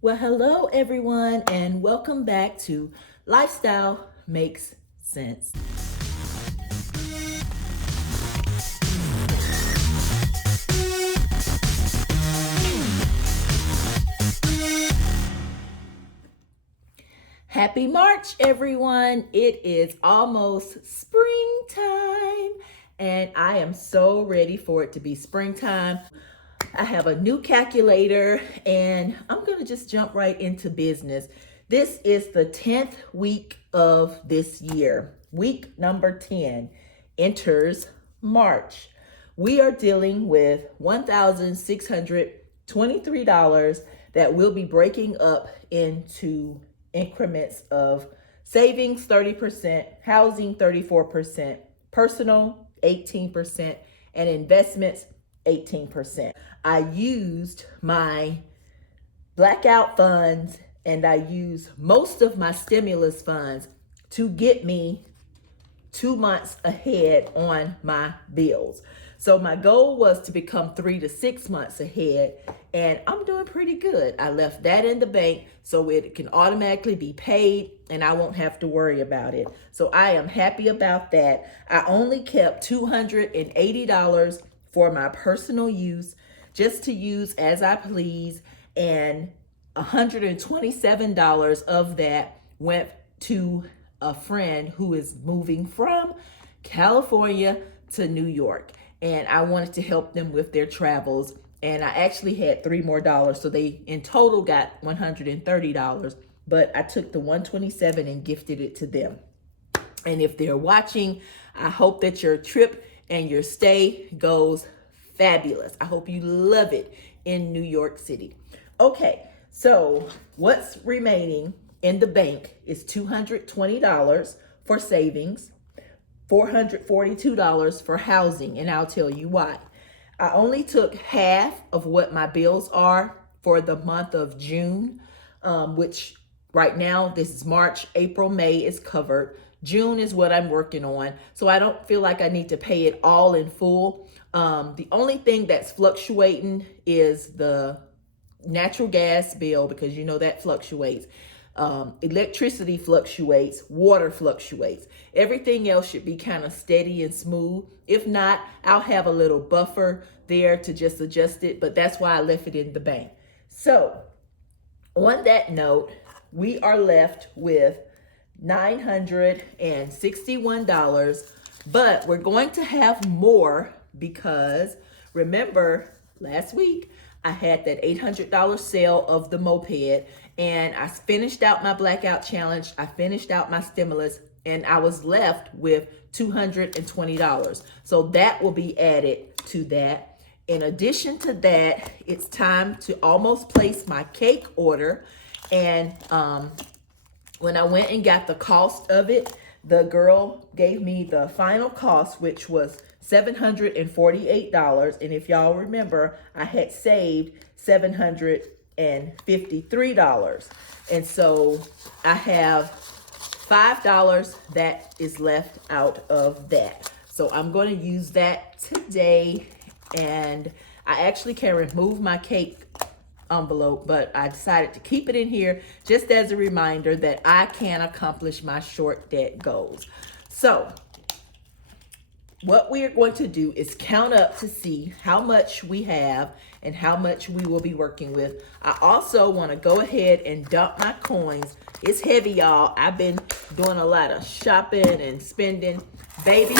Well, hello everyone, and welcome back to Lifestyle Makes Sense. Happy March, everyone. It is almost springtime, and I am so ready for it to be springtime. I have a new calculator, and I'm going to just jump right into business. This is the 10th week of this year. Week number 10 enters March. We are dealing with $1,623 that we'll be breaking up into increments of savings 30%, housing 34%, personal 18%, and investments 18%. I used my blackout funds and I used most of my stimulus funds to get me 2 months ahead on my bills. So my goal was to become 3 to 6 months ahead, and I'm doing pretty good. I left that in the bank so it can automatically be paid and I won't have to worry about it. So I am happy about that. I only kept $280 for my personal use, just to use as I please, and $127 of that went to a friend who is moving from California to New York, and I wanted to help them with their travels. And I actually had $3 more, so they in total got $130, but I took the 127 and gifted it to them. And if they're watching, I hope that your trip and your stay goes fabulous. I hope you love it in New York City. Okay, so what's remaining in the bank is $220 for savings, $442 for housing, and I'll tell you why. I only took half of what my bills are for the month of June, which right now, this is March, April, May is covered. June is what I'm working on. So I don't feel like I need to pay it all in full. The only thing that's fluctuating is the natural gas bill, because you know that fluctuates. Electricity fluctuates, water fluctuates. Everything else should be kind of steady and smooth. If not, I'll have a little buffer there to just adjust it, but that's why I left it in the bank. So on that note, we are left with $961, but we're going to have more because remember last week I had that $800 sale of the moped, and I finished out my blackout challenge. I finished out my stimulus, and I was left with $220. So that will be added to that. In addition to that, it's time to almost place my cake order. And when I went and got the cost of it, the girl gave me the final cost, which was $748. And if y'all remember, I had saved $753. And so I have $5 that is left out of that. So I'm going to use that today. And I actually can remove my cake envelope, but I decided to keep it in here just as a reminder that I can accomplish my short debt goals. So what we are going to do is count up to see how much we have and how much we will be working with. I also want to go ahead and dump my coins. It's heavy, y'all. I've been doing a lot of shopping and spending. Baby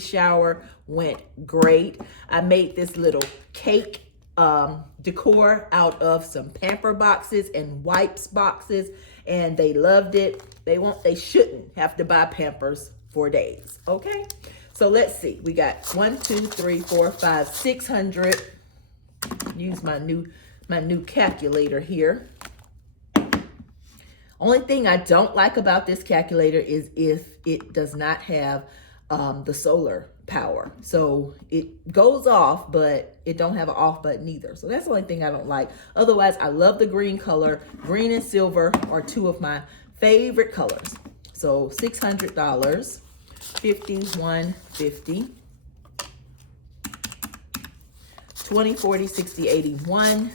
shower went great. I made this little cake decor out of some pamper boxes and wipes boxes, and they loved it. They shouldn't have to buy Pampers for days. Okay, so let's see. We got 1, 2, 3, 4, 5, 600. Use my new calculator here. Only thing I don't like about this calculator is if it does not have the solar power. So it goes off, but it don't have an off button either. So that's the only thing I don't like. Otherwise, I love the green color. Green and silver are two of my favorite colors. So $600, 51, 50, 20, 40, 60, 81,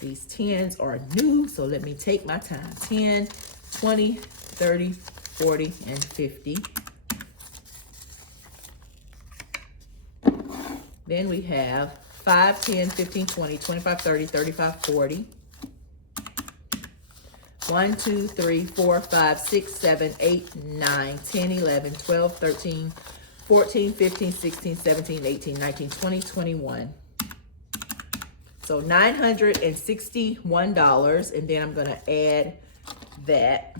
These 10s are new, so let me take my time. 10, 20, 30, 40, and 50. Then we have 5, 10, 15, 20, 25, 30, 35, 40. 1, 2, 3, 4, 5, 6, 7, 8, 9, 10, 11, 12, 13, 14, 15, 16, 17, 18, 19, 20, 21. So $961, and then I'm gonna add that.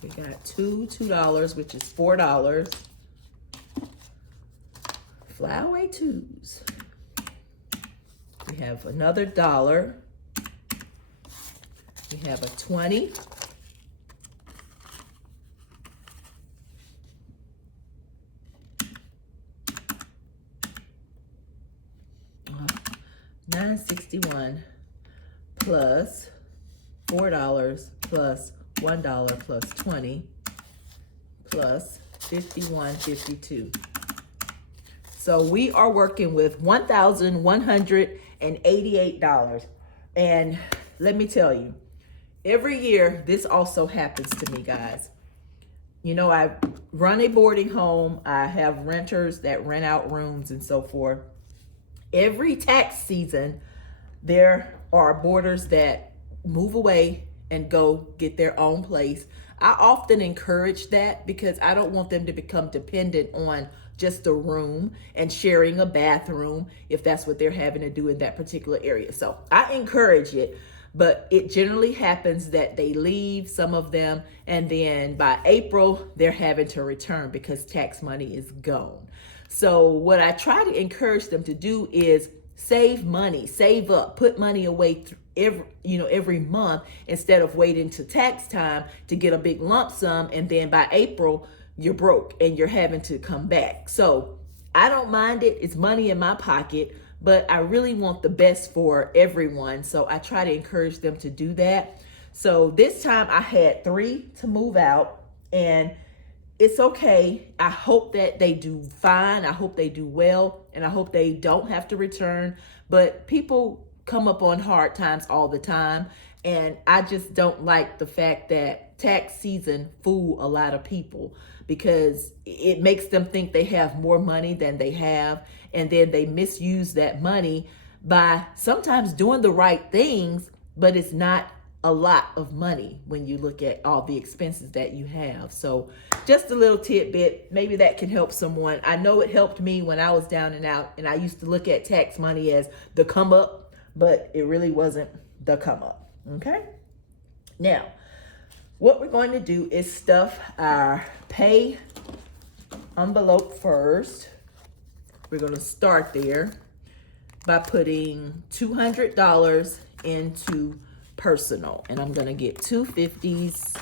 We got $2, which is $4. Flyaway twos. We have another $1. We have a 20. $961 plus $4 plus $1 plus 20 plus 51.52. So we are working with $1,188. And let me tell you, every year this also happens to me, guys. You know, I run a boarding home. I have renters that rent out rooms and so forth. Every tax season, there are boarders that move away and go get their own place. I often encourage that because I don't want them to become dependent on just a room and sharing a bathroom if that's what they're having to do in that particular area. So I encourage it, but it generally happens that they leave, some of them, and then by April, they're having to return because tax money is gone. So what I try to encourage them to do is save money, save up, put money away every month instead of waiting to tax time to get a big lump sum, and then by April you're broke and you're having to come back. So I don't mind it. It's money in my pocket, but I really want the best for everyone. So I try to encourage them to do that. So this time I had 3 to move out, and it's okay. I hope that they do fine. I hope they do well, and I hope they don't have to return. But people come up on hard times all the time, and I just don't like the fact that tax season fool a lot of people because it makes them think they have more money than they have, and then they misuse that money by sometimes doing the right things, but it's not a lot of money when you look at all the expenses that you have. So just a little tidbit, maybe that can help someone. I know it helped me when I was down and out, and I used to look at tax money as the come up, but it really wasn't the come up. Okay. Now, what we're going to do is stuff our pay envelope first. We're going to start there by putting $200 into personal, and I'm going to get 2 50s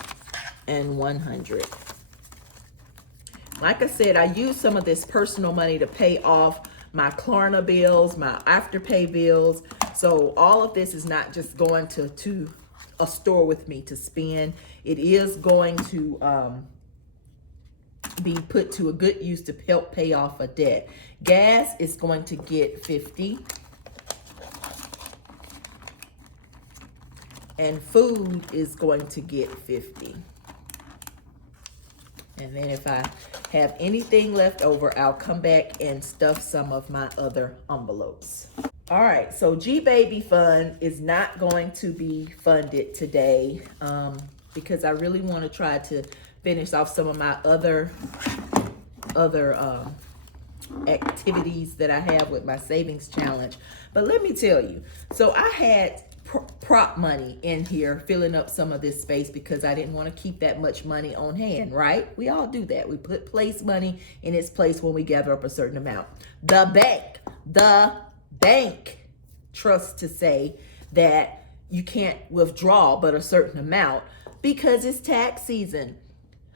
and 100. Like I said, I use some of this personal money to pay off my Klarna bills, my Afterpay bills. So all of this is not just going to a store with me to spend. It is going to be put to a good use to help pay off a debt. Gas is going to get 50. And food is going to get 50. And then if I have anything left over, I'll come back and stuff some of my other envelopes. All right, so G-Baby Fund is not going to be funded today because I really want to try to finish off some of my other activities that I have with my savings challenge. But let me tell you, so I had prop money in here filling up some of this space because I didn't want to keep that much money on hand, right? We all do that. We put place money in its place when we gather up a certain amount. The bank trusts to say that you can't withdraw but a certain amount because it's tax season.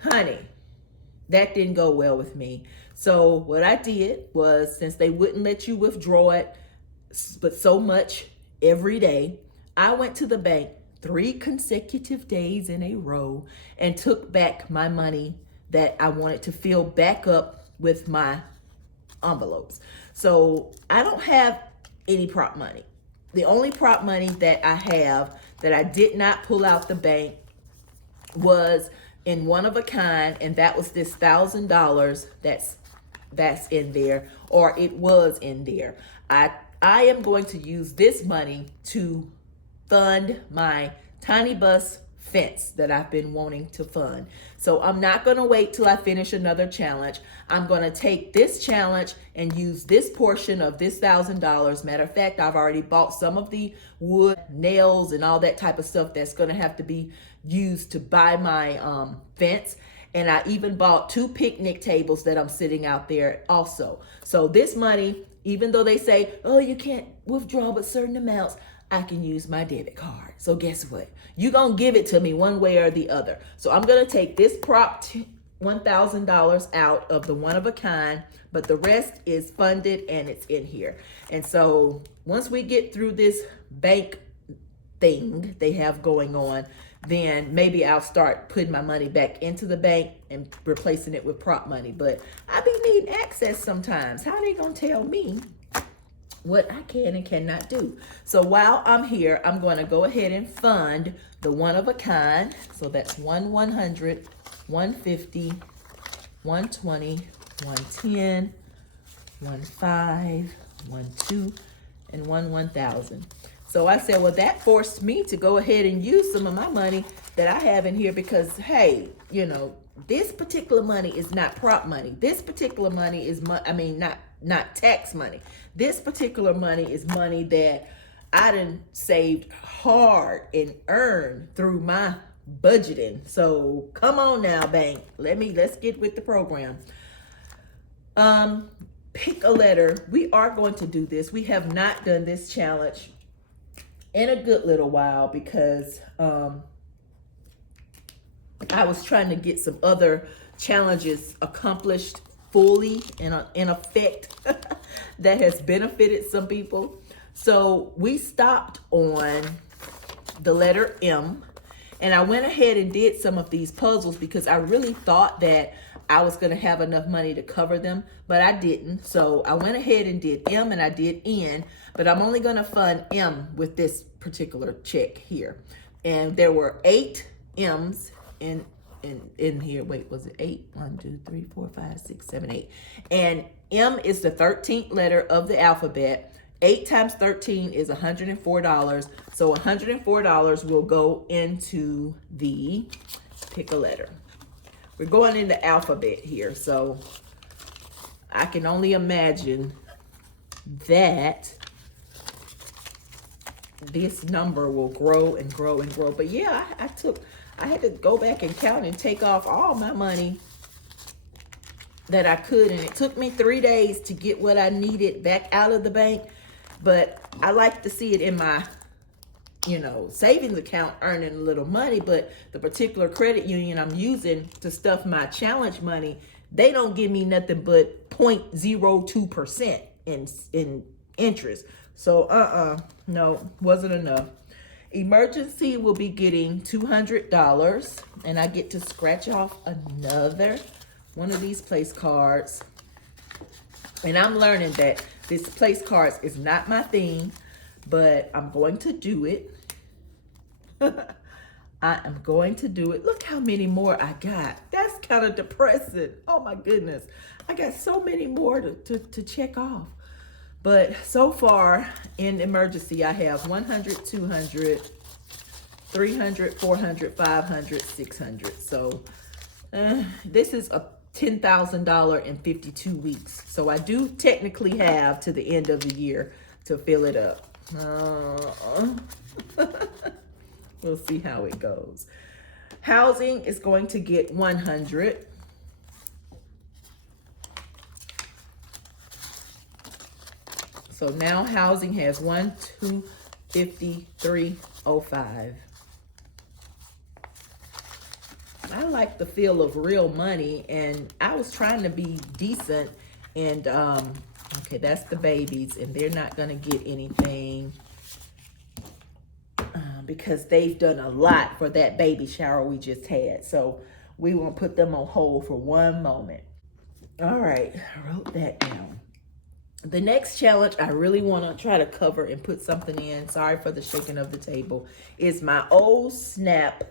Honey, that didn't go well with me. So what I did was, since they wouldn't let you withdraw it but so much every day, I went to the bank 3 consecutive days in a row and took back my money that I wanted to fill back up with my envelopes. So I don't have any prop money. The only prop money that I have that I did not pull out the bank was in one of a kind, and that was this $1,000 that's in there, or it was in there. I am going to use this money to fund my tiny bus fence that I've been wanting to fund. So I'm not going to wait till I finish another challenge. I'm going to take this challenge and use this portion of this $1,000. Matter of fact, I've already bought some of the wood, nails, and all that type of stuff that's going to have to be used to buy my fence. And I even bought 2 picnic tables that I'm sitting out there also. So this money, even though they say, oh, you can't withdraw but certain amounts, I can use my debit card. So guess what? You're going to give it to me one way or the other. So I'm going to take this prop $1,000 out of the one of a kind, but the rest is funded and it's in here. And so once we get through this bank thing they have going on, then maybe I'll start putting my money back into the bank and replacing it with prop money. But I be needing access sometimes. How they going to tell me what I can and cannot do? So while I'm here, I'm going to go ahead and fund the one of a kind. So that's 100, 150, 120, 110, 15, 12, and 1,000. So I said, well, that forced me to go ahead and use some of my money that I have in here because, hey, you know, this particular money is not prop money. This particular money is, not tax money. This particular money is money that I done saved hard and earned through my budgeting. So come on now, bank. Let's get with the program. Pick a letter. We are going to do this. We have not done this challenge in a good little while because I was trying to get some other challenges accomplished fully in effect that has benefited some people. So we stopped on the letter M, and I went ahead and did some of these puzzles because I really thought that I was going to have enough money to cover them, but I didn't. So I went ahead and did M and I did N, but I'm only going to fund M with this particular check here. And there were 8 M's in here. Wait, was it 8? 1, 2, 3, 4, 5, 6, 7, 8. And M is the 13th letter of the alphabet. 8 times 13 is $104. So $104 will go into the pick a letter. We're going in the alphabet here, so I can only imagine that this number will grow and grow and grow. But yeah, I had to go back and count and take off all my money that I could, and it took me 3 days to get what I needed back out of the bank. But I like to see it in my savings account earning a little money. But the particular credit union I'm using to stuff my challenge money, they don't give me nothing but 0.02% in interest. So no, wasn't enough. Emergency will be getting $200, and I get to scratch off another one of these place cards. And I'm learning that this place cards is not my thing, but I'm going to do it. I am going to do it. Look how many more I got. That's kind of depressing. Oh my goodness. I got so many more to check off. But so far in emergency, I have 100, 200, 300, 400, 500, 600. So this is a $10,000 in 52 weeks. So I do technically have to the end of the year to fill it up. We'll see how it goes. Housing is going to get 100. So now housing has 1, 2, 50, 3, 05. I like the feel of real money, and I was trying to be decent, and okay, that's the babies, and they're not gonna get anything because they've done a lot for that baby shower we just had. So we won't put them on hold for one moment. All right, I wrote that down. The next challenge I really want to try to cover and put something in, sorry for the shaking of the table, is my old Snap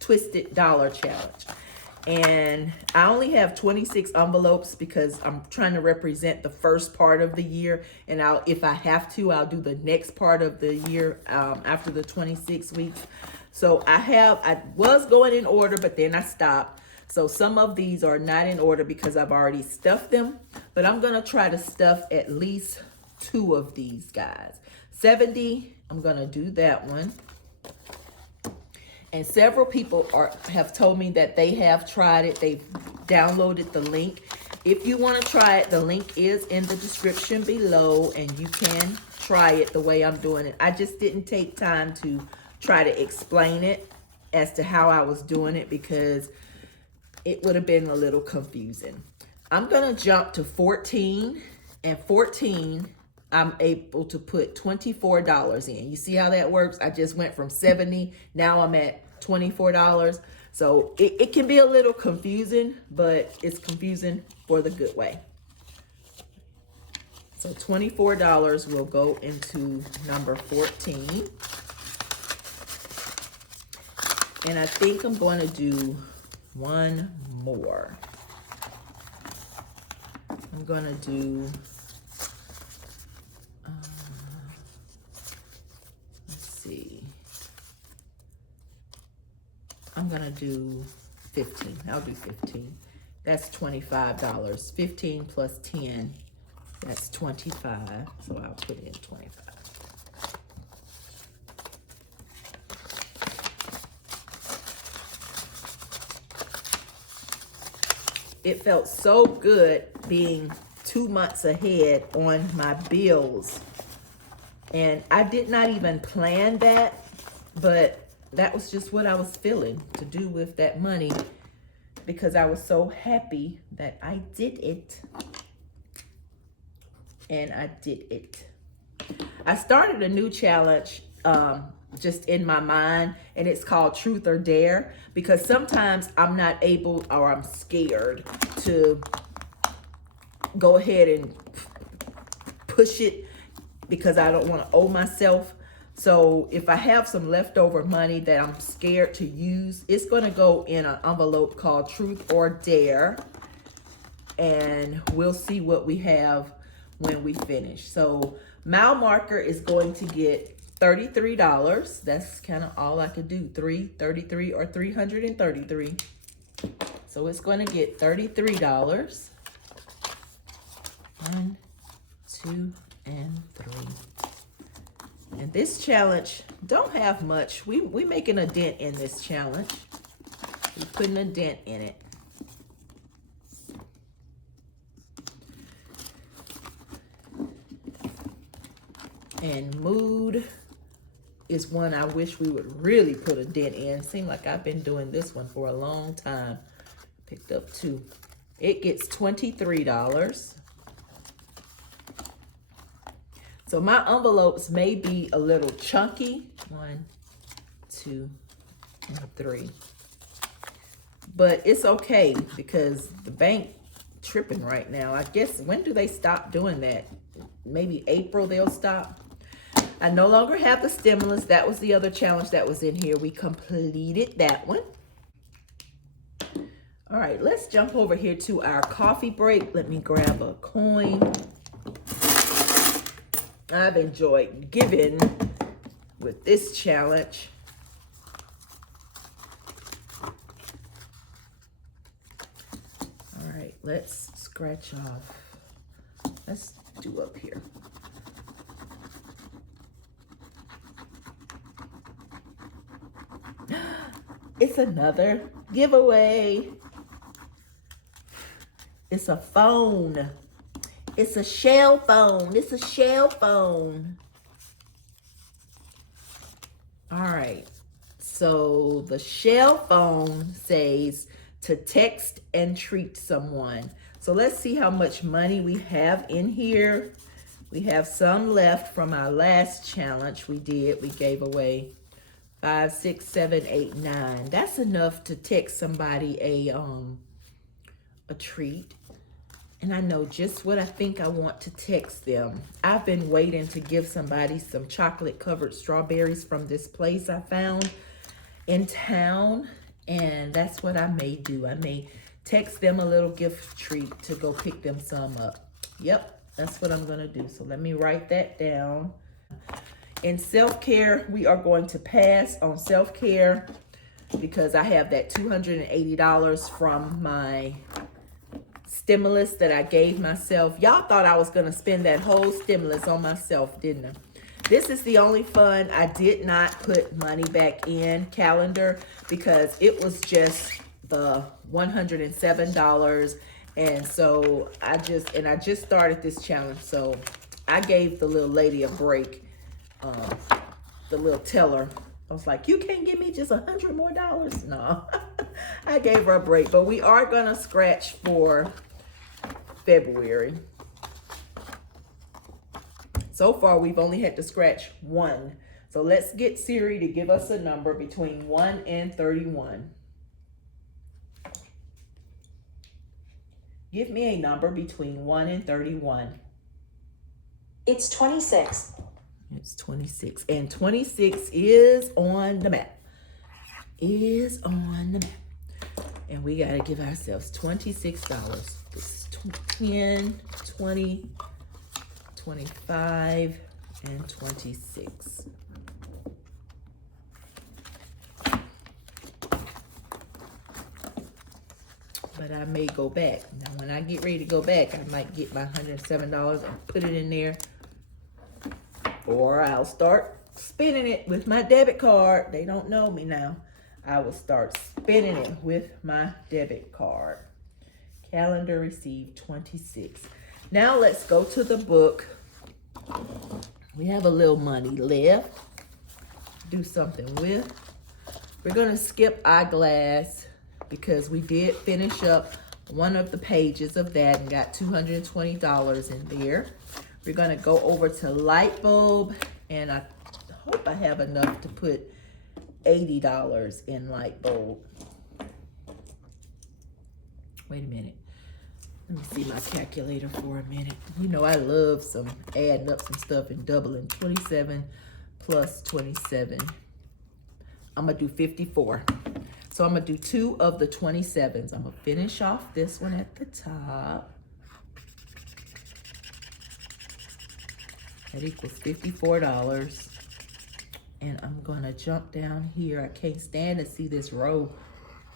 Twisted Dollar Challenge. And I only have 26 envelopes because I'm trying to represent the first part of the year. And if I have to, I'll do the next part of the year after the 26 weeks. So I was going in order, but then I stopped. So some of these are not in order because I've already stuffed them, but I'm gonna try to stuff at least 2 of these guys. 70, I'm gonna do that one. And several people have told me that they have tried it. They've downloaded the link. If you want to try it, the link is in the description below, and you can try it the way I'm doing it. I just didn't take time to try to explain it as to how I was doing it because it would have been a little confusing. I'm going to jump to 14, and 14, I'm able to put $24 in. You see how that works? I just went from 70, now I'm at $24. So it can be a little confusing, but it's confusing for the good way. So $24 will go into number 14. And I think I'm going to do one more. I'm going to do, let's see. I'm going to do 15. I'll do 15. That's $25. 15 plus 10, that's 25. So I'll put in 25. It felt so good being 2 months ahead on my bills. And I did not even plan that, but that was just what I was feeling to do with that money because I was so happy that I did it. And I did it. I started a new challenge just in my mind, and it's called Truth or Dare, because sometimes I'm not able, or I'm scared to go ahead and push it because I don't want to owe myself. So if I have some leftover money that I'm scared to use, it's going to go in an envelope called Truth or Dare, and we'll see what we have when we finish. So mile marker is going to get $33. That's kind of all I could do. 333 or 333. So it's going to get $33. 1, 2, and 3. And this challenge don't have much. We making a dent in this challenge. We're putting a dent in it. And mood is one I wish we would really put a dent in. Seems like I've been doing this one for a long time. Picked up 2. It gets $23. So my envelopes may be a little chunky. 1, 2, and 3. But it's okay because the bank tripping right now. I guess, when do they stop doing that? Maybe April they'll stop. I no longer have the stimulus. That was the other challenge that was in here. We completed that one. All right, let's jump over here to our coffee break. Let me grab a coin. I've enjoyed giving with this challenge. All right, let's scratch off. Let's do up here. It's another giveaway. It's a phone. It's a shell phone. It's a shell phone. All right. So the shell phone says to text and treat someone. So let's see how much money we have in here. We have some left from our last challenge we did. We gave away 5, 6, 7, 8, 9. That's enough to text somebody a treat. and I know just what I think I want to text them. I've been waiting to give somebody some chocolate covered strawberries from this place I found in town, and that's what I may do. I may text them a little gift treat to go pick them some up. Yep, that's what I'm gonna do. So let me write that down. In self-care, we are going to pass on self-care because I have that $280 from my stimulus that I gave myself. Y'all thought I was gonna spend that whole stimulus on myself, didn't I? This is the only fund I did not put money back in, calendar, because it was just the $107. And so I just started this challenge. So I gave the little lady a break, the little teller. I was like, you can't give me just $100 more? No, I gave her a break, but we are gonna scratch for February. So far, we've only had to scratch one. So let's get Siri to give us a number between 1 and 31. Give me a number between 1 and 31. It's 26. It's 26. And 26 is on the map. Is on the map. And we got to give ourselves $26. This is 10, 20, 25, and 26. But I may go back. Now, when I get ready to go back, I might get my $107 and put it in there. Or I'll start spending it with my debit card. They don't know me now. I will start spending it with my debit card. Calendar received 26. Now let's go to the book. We have a little money left. Do something with. We're going to skip eyeglass because we did finish up one of the pages of that and got $220 in there. We're going to go over to light bulb, and I hope I have enough to put $80 in light bulb. Wait a minute. Let me see my calculator for a minute. You know, I love some adding up some stuff and doubling. 27 plus 27. I'm going to do 54. So I'm going to do 2 of the 27s. I'm going to finish off this one at the top. That equals $54. And I'm going to jump down here. I can't stand to see this row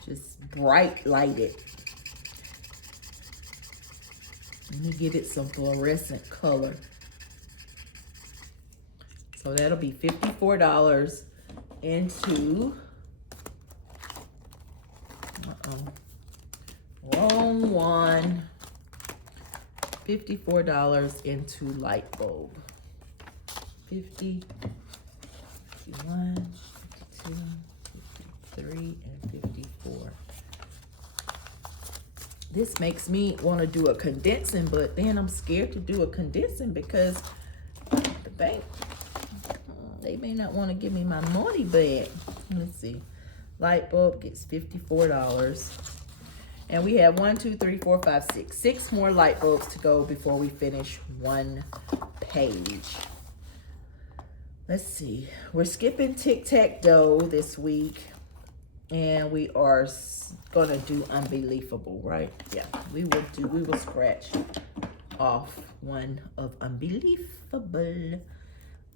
just bright lighted. Let me give it some fluorescent color. So that'll be $54 into, wrong one. $54 into light bulb. 50, 51, 52, 53, and 54. This makes me want to do a condensing, but then I'm scared to do a condensing because the bank, they may not want to give me my money back. Let's see. Light bulb gets $54. And we have 1, 2, 3, 4, 5, 6. 6 more light bulbs to go before we finish one page. Let's see. We're skipping tic-tac-toe this week. And we are going to do unbelievable, right? Yeah, we will scratch off one of unbelievable.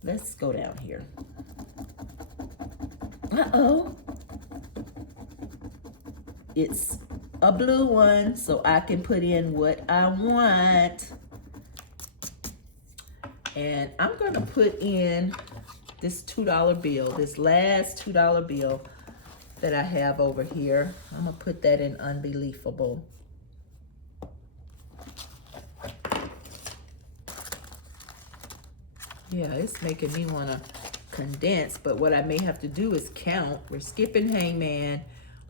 Let's go down here. Uh-oh. It's a blue one, so I can put in what I want. And I'm going to put in this $2 bill, this last $2 bill that I have over here. I'm going to put that in unbelievable. Yeah, it's making me want to condense, but what I may have to do is count. We're skipping Hangman.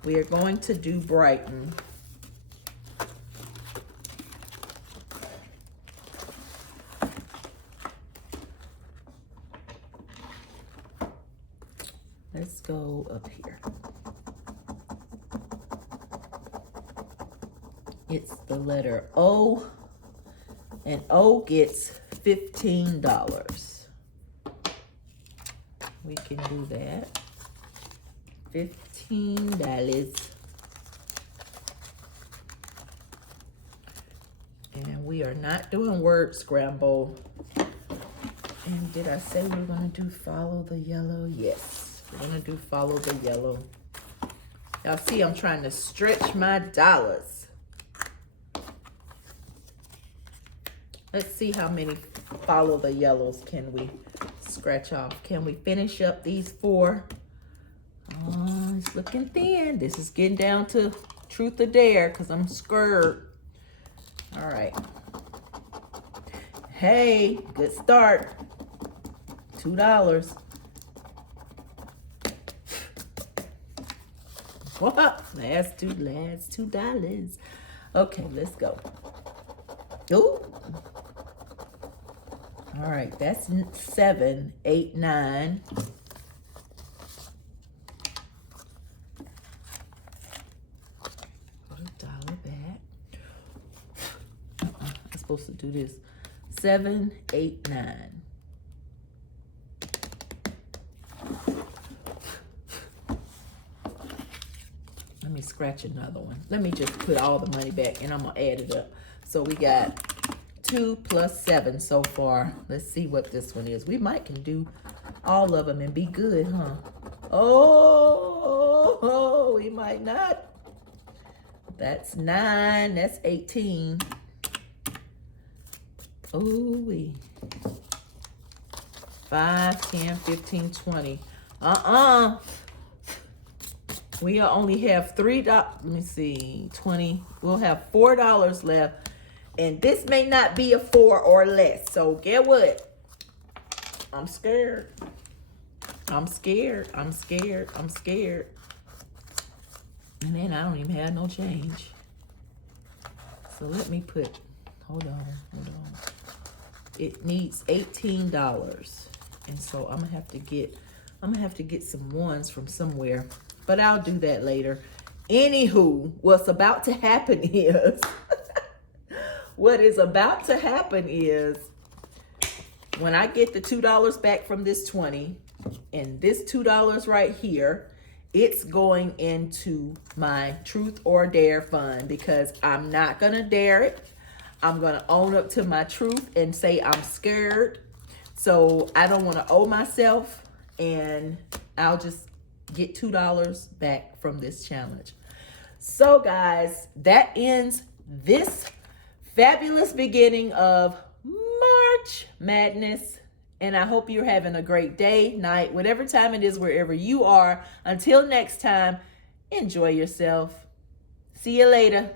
We are going to do Brighton. Let's go up here. It's the letter O And O gets $15. We can do that. $15. And we are not doing word scramble. And did I say we're gonna do follow the yellow? Yes, we're gonna do follow the yellow. Y'all see I'm trying to stretch my dollars. Let's see how many follow the yellows can we scratch off. Can we finish up these 4? Oh, it's looking thin. This is getting down to truth or dare because I'm scared. All right. Hey, good start. $2. What? Last $2. Okay, let's go. Ooh. All right, that's 7, 8, 9. Put $1 back. I'm supposed to do this. 7, 8, 9. Let me scratch another one. Let me just put all the money back and I'm gonna add it up. So we got 2 plus 7 so far. Let's see what this one is. We might can do all of them and be good, huh? Oh, we might not. That's 9. That's 18. Ooh-wee. 5, 10, 15, 20. We'll only have $3. Let me see. 20. We'll have $4 left. And this may not be a 4 or less. So get what? I'm scared. I'm scared. I'm scared. I'm scared. And then I don't even have no change. So let me put, hold on. It needs $18. And so I'm gonna have to get some ones from somewhere. But I'll do that later. Anywho, what's about to happen is what is about to happen is when I get the $2 back from this 20 and this $2 right here, it's going into my truth or dare fund because I'm not gonna dare it. I'm gonna own up to my truth and say I'm scared. So I don't wanna owe myself, and I'll just get $2 back from this challenge. So guys, that ends this fabulous beginning of March Madness. And I hope you're having a great day, night, whatever time it is, wherever you are. Until next time, enjoy yourself. See you later.